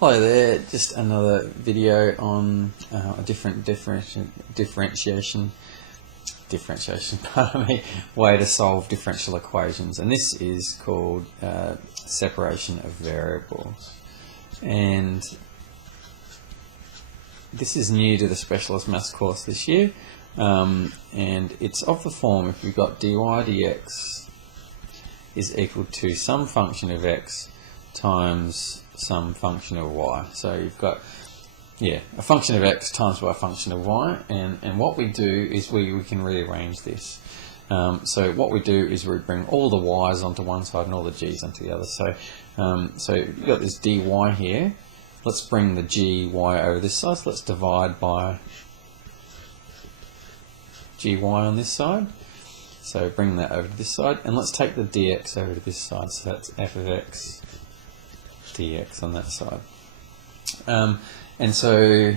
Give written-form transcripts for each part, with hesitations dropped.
Hello there, just another video on a different differentiation pardon me, way to solve differential equations, and this is called separation of variables. And this is new to the specialist maths course this year, and it's of the form if you've got dy dx is equal to some function of x times some function of y. So you've got a function of x times by a function of y, and what we do is we can rearrange this. So what we do is we bring all the y's onto one side and all the g's onto the other. So you've got this dy here. Let's bring the gy over this side. So let's divide by gy on this side. So bring that over to this side, and let's take the dx over to this side. So that's f of x dx on that side. And so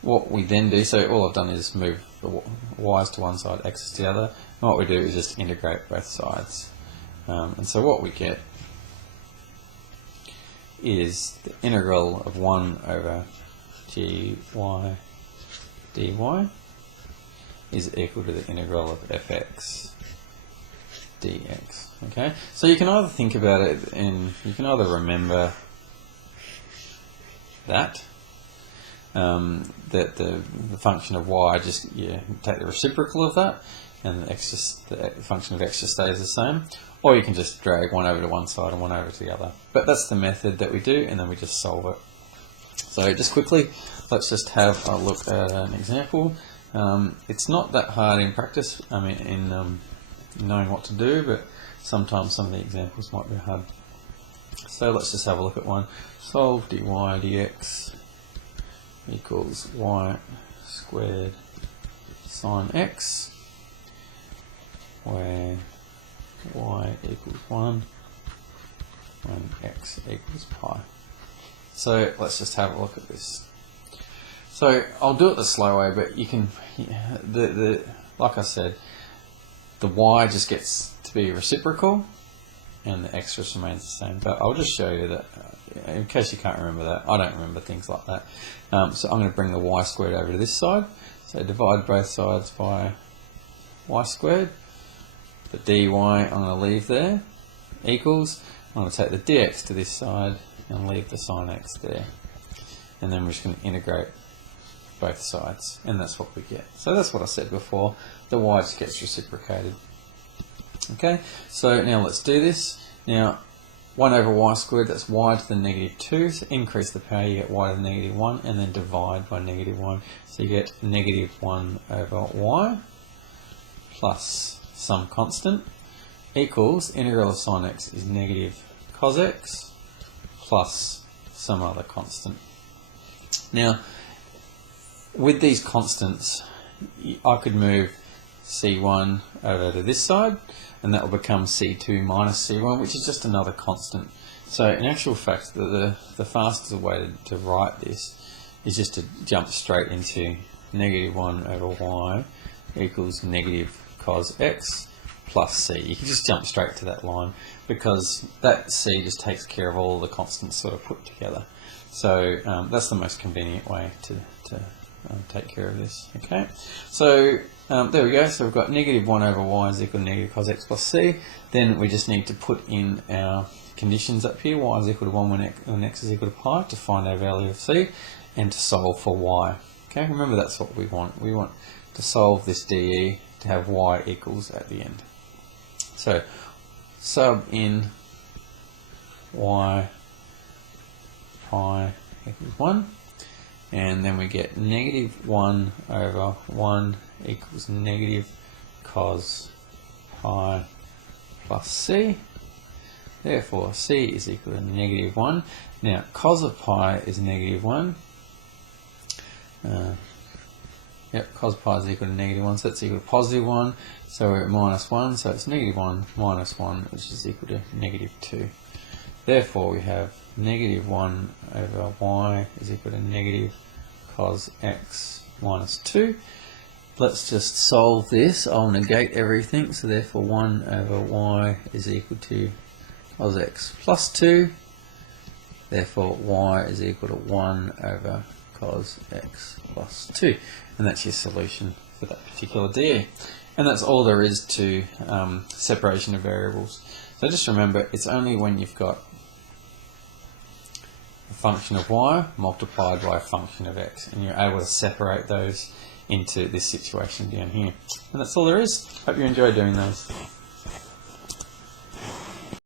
what we then do, so all I've done is move the y's to one side, x's to the other, and what we do is just integrate both sides. And so what we get is the integral of 1 over gy dy is equal to the integral of fx dx. Okay, so you can either think about it and you can either remember that the function of y, just take the reciprocal of that, and the function of x just stays the same, or you can just drag one over to one side and one over to the other. But that's the method that we do, and then we just solve it. So just quickly, let's just have a look at an example. It's not that hard in practice, I mean in knowing what to do, but sometimes some of the examples might be hard. So let's just have a look at one. Solve dy dx equals y squared sine x, where y equals 1 when x equals pi. So let's just have a look at this. So I'll do it the slow way, but you can, like I said, the y just gets to be reciprocal and the x just remains the same. But I'll just show you that in case you can't remember that. I don't remember things like that. So I'm going to bring the y squared over to this side. So divide both sides by y squared. The dy I'm going to leave there equals, I'm going to take the dx to this side and leave the sine x there. And then we're just going to integrate both sides, and that's what we get. So that's what I said before, the y just gets reciprocated. Okay, so now let's do this. Now 1 over y squared, that's y to the negative 2, so increase the power, you get y to the negative 1, and then divide by negative 1, so you get negative 1 over y plus some constant equals integral of sine x is negative cos x plus some other constant. Now with these constants, I could move c1 over to this side, and that will become c2 minus c1, which is just another constant. So in actual fact, the fastest way to write this is just to jump straight into negative 1 over y equals negative cos x plus c. You can just jump straight to that line, because that c just takes care of all the constants sort of put together. So that's the most convenient way to take care of this. Okay, so there we go. So we've got negative 1 over y is equal to negative cos x plus c. Then we just need to put in our conditions up here. Y is equal to 1 when x is equal to pi to find our value of c and to solve for y. Okay, remember that's what we want. We want to solve this dE to have y equals at the end. So sub in y pi equals 1. And then we get negative 1 over 1 equals negative cos pi plus c. Therefore, c is equal to negative 1. Now, cos of pi is negative 1. Cos pi is equal to negative 1, so that's equal to positive 1. So we're at minus 1, so it's negative 1 minus 1, which is equal to negative 2. Therefore, we have negative 1 over y is equal to negative cos x minus 2. Let's just solve this. I'll negate everything, so therefore 1 over y is equal to cos x plus 2. Therefore, y is equal to 1 over cos x plus 2. And that's your solution for that particular dA. And that's all there is to separation of variables. So just remember, it's only when you've got a function of y multiplied by a function of x, and you're able to separate those into this situation down here. And that's all there is. Hope you enjoy doing those.